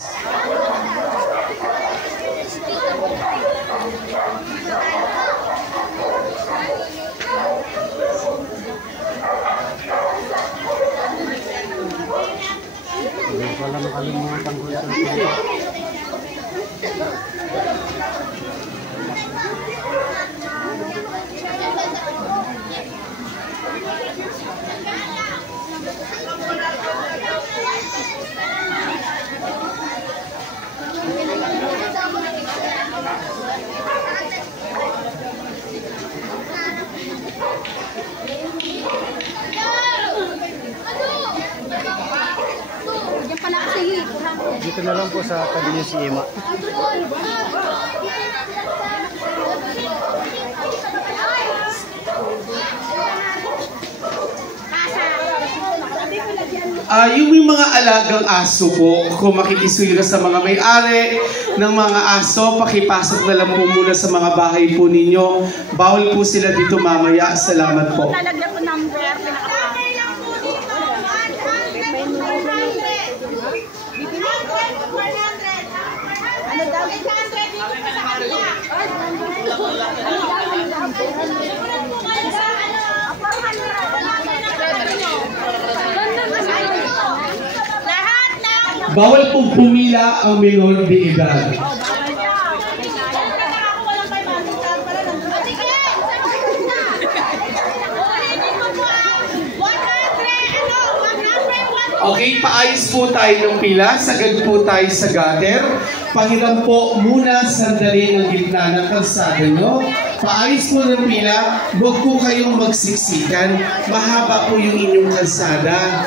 Wala makalimutan ko ito. Dito na lang po sa tabi niyo si Emma. Yung may mga alagang aso po, kung makikisuyo sa mga may-ari ng mga aso, pakipasok na lang po muna sa mga bahay po ninyo. Bawal po sila dito mamaya. Salamat po. Lalagyan ko number, bawal pong pumila ang minor de edad. Okay, paayos po tayo ng pila. Sagad po tayo sa gutter. Pahiram po muna sandali ng gitna ng kalsada nyo. Paayos po ng pila. Huwag po kayong magsiksikan. Mahaba po yung inyong kalsada.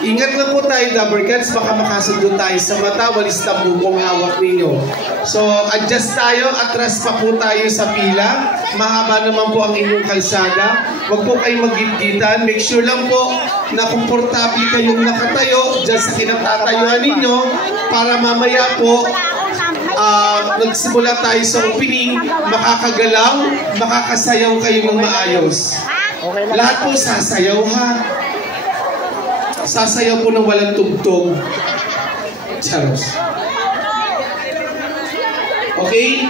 Ingat lang po tayo, Dabbercats. Baka makasundo tayo sa mata. Walis na po kung hawak ninyo. So, adjust tayo. Atras pa po tayo sa pila. Mahaba naman po ang inyong kalsada. Huwag po kayong magiggitan. Make sure lang po na komportable kayong nakatayo dyan sa kinatatayuan ninyo para mamaya po nagsimula tayo sa opening, makakagalaw, makakasayaw kayo ng maayos. Lahat po sasayaw, ha? Sasayaw po ng walang tugtog. Charos. Okay?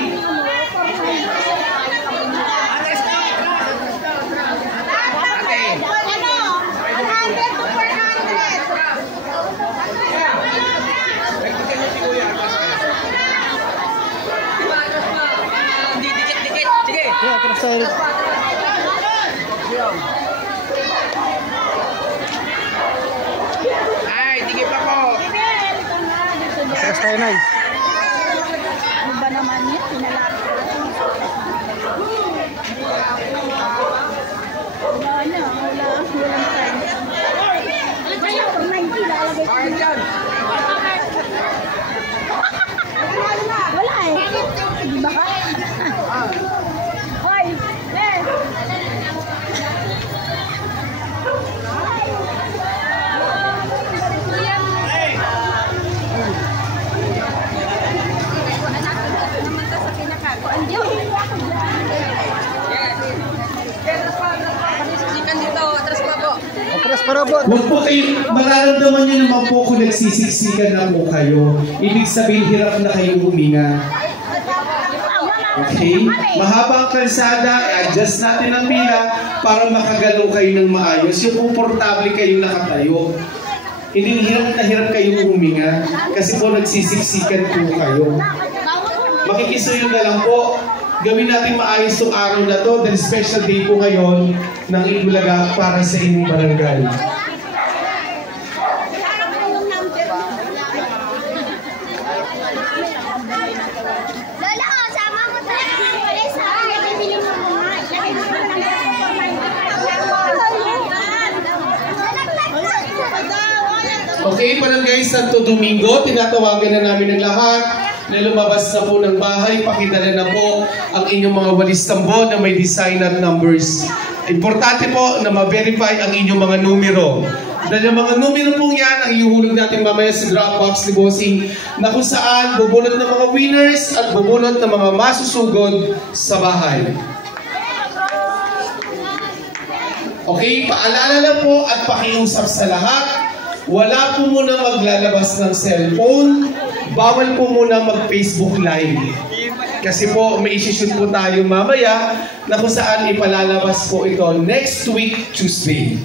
Ay, tigil pa po. Atras tayo, Nay. ano ba naman yun? Pinalapit ko. Walang time. Kaya, 90 lalagay ko. Wala eh. Di ba ka? Hoy! Eh! Atras para po. Huwag po kayo, mararamdaman nyo naman po kung nagsisiksikan na po kayo. Ibig sabihin, hirap na kayong huminga. Okay? Mahaba ang kalsada, adjust natin ang pila para makagalaw kayo ng maayos. Yung komportable kayong nakatayo. Hindi hirap na hirap kayong huminga kasi po nagsisiksikan po kayo. Makikisuyo na lang po. Gawin natin maayos itong araw na to dahil special day po ngayon ng Itbulaga para sa inyong barangay. Okay, Barangay Santo Domingo, tinatawagan na namin ang lahat na lumabas na po ng bahay. Pakidala na po ang inyong mga walis tambo na may design at numbers. Importante po na ma-verify ang inyong mga numero. Dahil yung mga numero po yan ang ihuhulog natin mamaya sa drop box ni Bossing na kung saan bubunot ng mga winners at bubunot ng mga masusugod sa bahay. Okay, paalala na po at pakiusap sa lahat. Wala po muna maglalabas ng cellphone. bawal po muna mag-Facebook Live. Kasi po, may isi-shoot po tayo mamaya na kung saan ipalalabas po ito next week, Tuesday.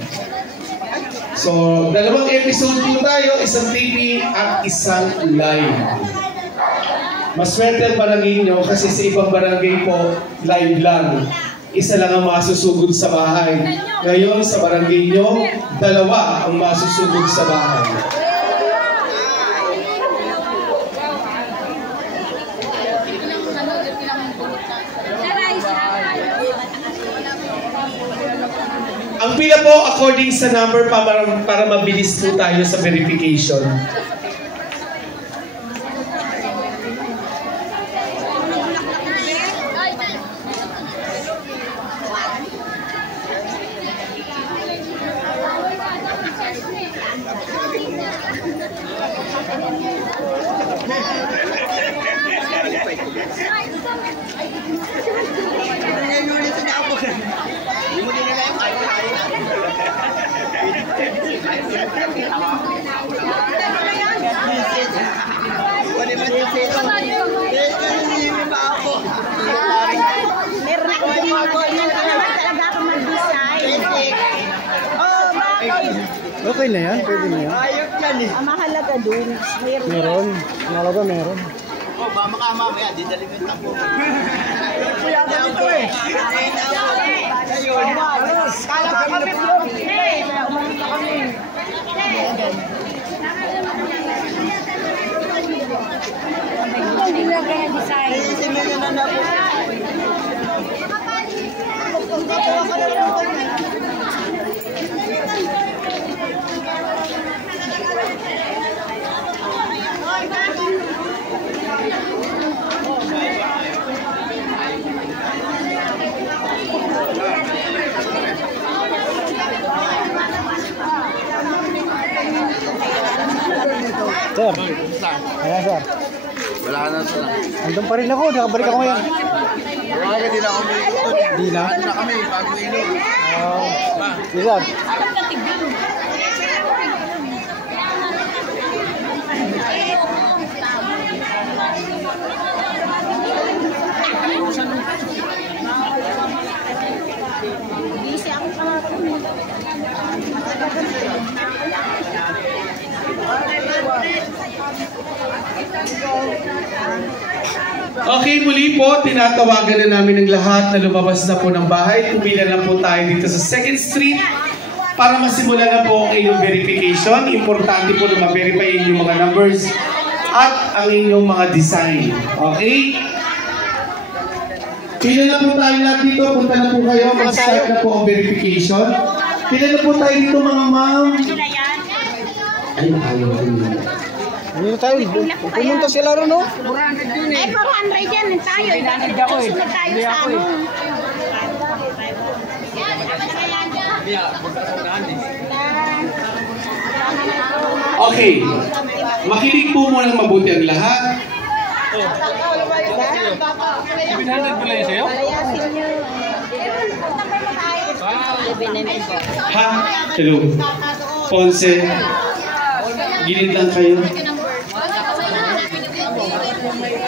So, dalawang episode po tayo, isang TV at isang live. Maswerte ang barangay nyo kasi sa ibang barangay po, live lang. Isa lang ang masusugod sa bahay. Ngayon, sa barangay nyo, dalawa ang masusugod sa bahay. Ang pila po according sa number para mabilis po tayo sa verification. Okay na yan, pwede na yan. Ang mahalaga dun, Meron, mahalaga meron. Oh, mama ka mamaya, didaling yung tapo. Kuya ba ito eh? Kala ka kami vlog. Umalit na kami. Hindi na kaya design. Sir, ayan sir. Wala na sila. Andun pa rin ako, nakabalik ako ngayon. Wala ka din ako may ikot. Di na? Ano na kami, bago inom. Di sir. Busy ako kahapon. Okay, muli po, tinatawagan na namin ang lahat na lumabas na po ng bahay. Pumila na po tayo dito sa 2nd Street para masimulan na po ang inyong verification. Importante po na ma-verify inyong mga numbers at ang inyong mga design. Okay? Pila na po tayo lahat dito. Punta na po kayo. Mag-start na po ang verification. Pila na po tayo dito mga ma'am. Ay, ayaw ko yun. Hindi na tayo. Pumunta sila ron, no? Eh, 400 yan. Tayo. Susunod tayo sa ano. Okay. Makinig po muna ng mabuti ang lahat. Ha? Hello. Ponce. Gilid lang kayo.